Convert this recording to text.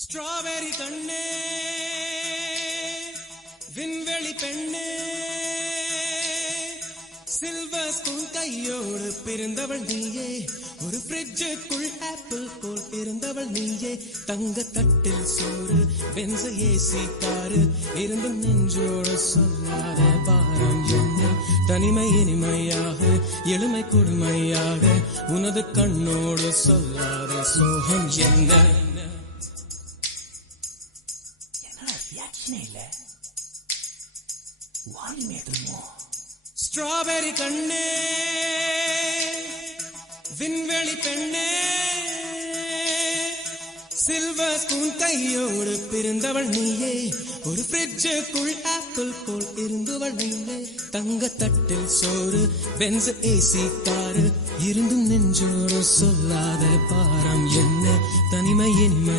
strawberry கண்ணே விண்வெளி பெண்ணே சில்வர் ஸ்பூன் கையோடு பிறந்தவள் நீயே ஒரு ஃப்ரிட்ஜுக்குள் ஆப்பிள் போல் இருந்தவள் நீயே தங்க தட்டில் சோறு பென்ச ஏசி காரு இருந்தும் நெஞ்சோடு சொல்லாத பாரம் என்ன தனிமை இனிமையாக எளிமை கொடுமையாக உனது கண்ணோடு சொல்லாத சோகம் என்ன ஸ்ட்ராபெரி கண்ணே விண்வெளி பெண்ணே சில்வர் ஸ்பூன் கையோடு பிறந்தவள் நீயே ஒரு ஃப்ரிட்ஜுக்குள் ஆப்பிள் போல் இருந்தவள் நீயே தங்க தட்டில் சோறு பென்ஸ் ஏசி காரு இருந்தும் நெஞ்சோடு சொல்லாத பாரம் என்ன தனிமை இனிமை